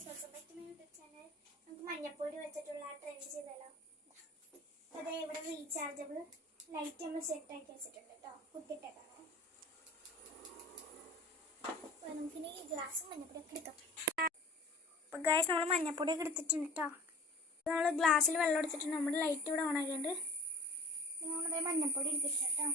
Guys, welcome back to my YouTube channel. നമുക്ക് മഞ്ഞപ്പൊടി വെച്ചിട്ടുള്ള ട്രെൻഡ് ചെയ്താലോ. അതേ ഇവിടെ റീചാർജബിൾ ലൈറ്റ് നമ്മൾ സെറ്റ് ആക്കി വെച്ചിട്ടുണ്ട് കേട്ടോ, കുത്തിട്ടേക്കാണ്. അപ്പോൾ നമുക്കിനി ഗ്ലാസ് മഞ്ഞപ്പൊടിയൊക്കെ എടുക്കാം. അപ്പോൾ ഗൈസ്, നമ്മൾ മഞ്ഞപ്പൊടിയൊക്കെ എടുത്തിട്ടുണ്ട് കേട്ടോ. നമ്മൾ ഗ്ലാസ്സിൽ വെള്ളം എടുത്തിട്ടുണ്ട്. നമ്മുടെ ലൈറ്റ് ഇവിടെ ഓൺ ആക്കിയിട്ടുണ്ട്. നമ്മളതേ മഞ്ഞപ്പൊടി എടുത്തിട്ടുണ്ട് കേട്ടോ.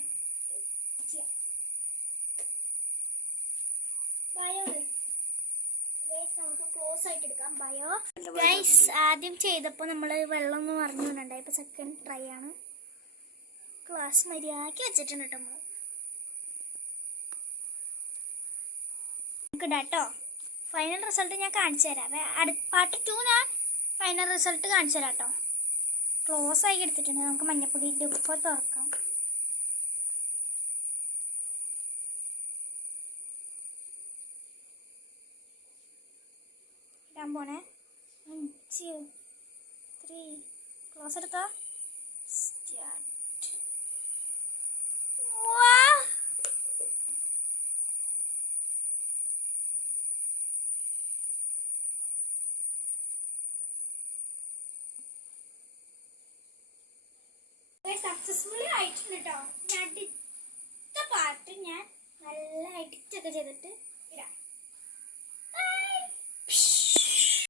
നമുക്ക് ക്ലോസ് ആയിട്ട് എടുക്കാം. ബയോ ഗൈസ്, ആദ്യം ചെയ്തപ്പോൾ നമ്മൾ വെള്ളം ഒന്ന് മറിഞ്ഞു കൊണ്ടുണ്ടായി. ഇപ്പോൾ സെക്കൻഡ് ട്രൈ ആണ്. ഗ്ലാസ് മര്യാദയ്ക്ക് വെച്ചിട്ടുണ്ട് കേട്ടോ. നമ്മൾ നമുക്ക് ഇടാം കേട്ടോ. ഫൈനൽ റിസൾട്ട് ഞാൻ കാണിച്ചു തരാം. പാർട്ട് 2 ഞാൻ ഫൈനൽ റിസൾട്ട് കാണിച്ചു തരാം കേട്ടോ. ക്ലോസ് ആക്കി എടുത്തിട്ടുണ്ട്. നമുക്ക് മഞ്ഞപ്പൊടി ഇപ്പോൾ തുറക്കാം. ഇടാൻ പോണേ. 5 3 ക്ലോസ് എടുത്തോ. സ്റ്റാർട്ട്. സക്സസ്ഫുള്ളി ആയിട്ടുണ്ട് കേട്ടോ. അടുത്ത പാർട്ട് ഞാൻ നല്ല എഡിറ്റ് ഒക്കെ ചെയ്തിട്ട്